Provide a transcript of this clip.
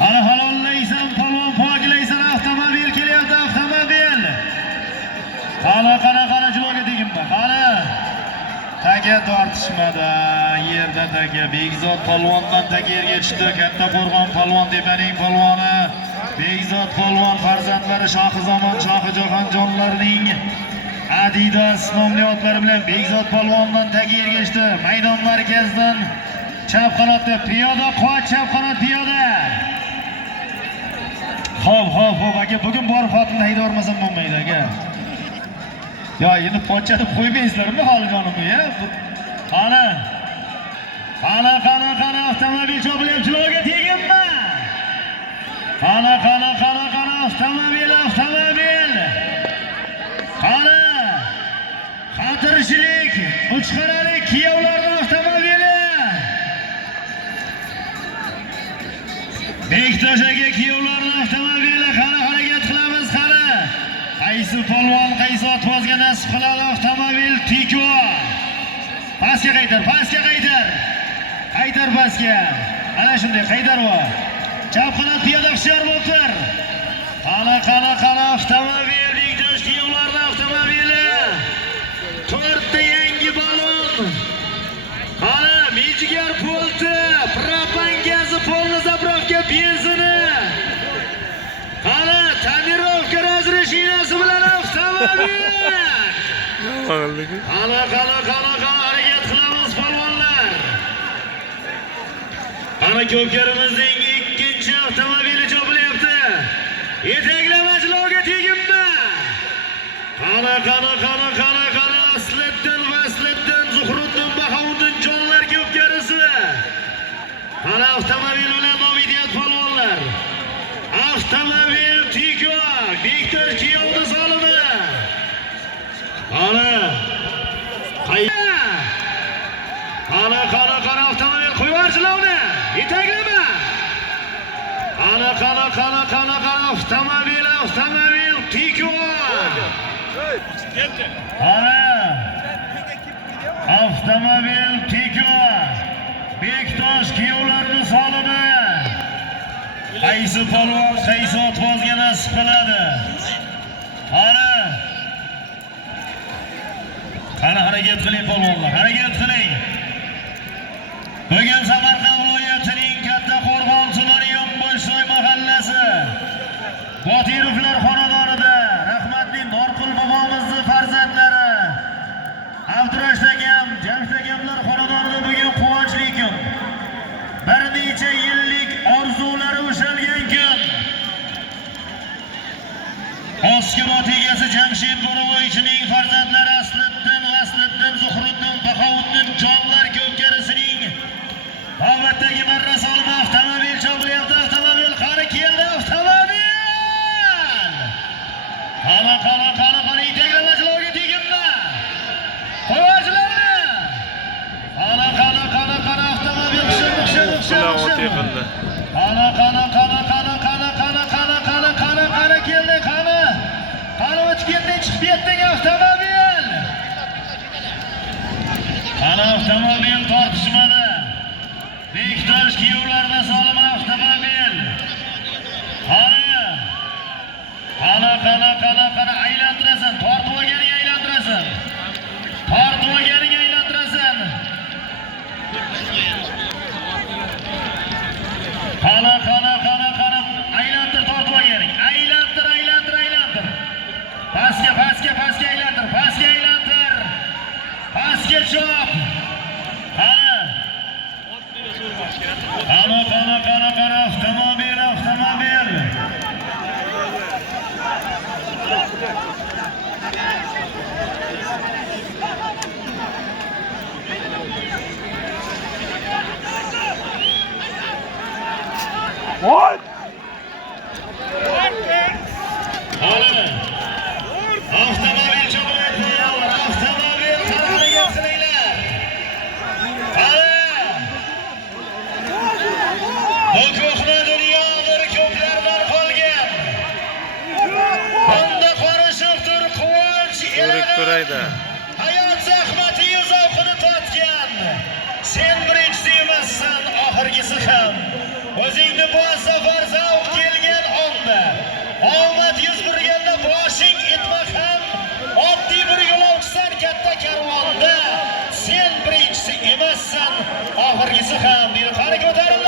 Qani halollaysan, polvon poklaysan, avtomobil kelyapti, avtomobil. Qani jiloga tegimba. Qani. Taga tortishmadi. Yerda taga Begzod polvondan taga yerga tushdi. Katta Qo'rg'on polvon tepaning polvoni. Begzod polvon farzandlari Shohizamon, Shohijahonjonlarning Adidas nomli otlari bilan Begzod polvondan taga yerga tushdi. Maydon markazidan chap qanotda piyoda, qo'y chap qanot piyoda. Xo'p, aka, bugun borib xotinni hayda olmasam bo'lmaydi, aka. Ya, endi pochchani qo'ymaysizlarmi holijonim ya? Qani avtomobil chopilyapti, jiloga teginmi? Qani avtomobil. Qani xotirchilik, uchqaralik kiyovlarning avtomobili. Bektosh aka kiyovlarning avtomobili, qani harakat qilamiz, qani. Qaysi polvon, qaysi otbozga nasib qiladi avtomobil Tiko. Pastga qaytar. Qaytar pastga. Ana shunday qaytar va. Chap qanot piyoda hushyor bo'lib tur. Qani avtomobil, Bektosh kiyovlarning avtomobili. 4 ta yangi balon. Qani mijigar pulti, propan gazi, polni zapravka benzini. Qani tonirovka razreshinasi bilan avtomobil. Qani harakat qilamiz polvonlar. Qani ko'pkarimizning ikkinchi avtomobili chopilyapti. Yetaklama jiloga tegimmi? Qani Asliddin, Zuhruddin, Bahovuddin jonlar ko'pkarisi. Qani avtomobil bilan nomidiyat polvonlar. Avtomobil Tiko, Bektosh kiyovni solimi. Qani avtomobil qo'yar jilovni. Yetaklama. Qani avtomobil Tiko. Avtomobil Tiko. Bektosh kiyovlarni solimi. Qaysi polvon, qaysi otbozga nasib qiladi. Qani harakat qiling polvonlar, harakat qiling. Bugun Samarqand viloyatining Katta Qo'rg'on tumani Yonbo'shsoy mahallasi Botirovlar xonadonida rahmatli Norqul bobomizning farzandlari Abdurash akam, Jamshid akamlar xonadonida bugun quvonchli kun. Bir necha yillik orzulari ushalgan kun. Oskimot egasi Jamshid Bo'rovoychining farzandlari Asliddin, Zuhruddin, Bahovuddin jonlar ko'pkarisining navbatdagi marra solimi avtomobil chopilyapti. Avtomobil qani keldi avtomobil. Qani yetaklama jiloga tegimmi? Qo'yajlarmi? Qani avtomobil hushyor. Qani keldi, qani o'tib ketding, chiqib ketding avtomobil. Qani avtomobil tortishmadi. Bektosh kiyovlarni solimi avtomobil. Qani aylantirasan, tortib olganing aylantirasan. Qani aylantir, tortib olganing. Aylantir. Pastga aylantir. Pastga chop. Qani avtomobil. What? Avtomobil chopilyapti. Avtomobil qanaqaga qilinglar. Bu ko'hna dunyodir, ko'plardan qolgan. Bunda qorishibdir quvonch elada. Hayot zahmati zavqini totgan. Sen birinchisi emassan, oxirgisi ham. o'zingni bu safar zavq kelgan onda omad yuz berganda boshing etmoq ham oddiy bir yo'lovchisan katta karvonda sen birinchisi emassan oxirgisi ham deydi. Qani ko'tarildi.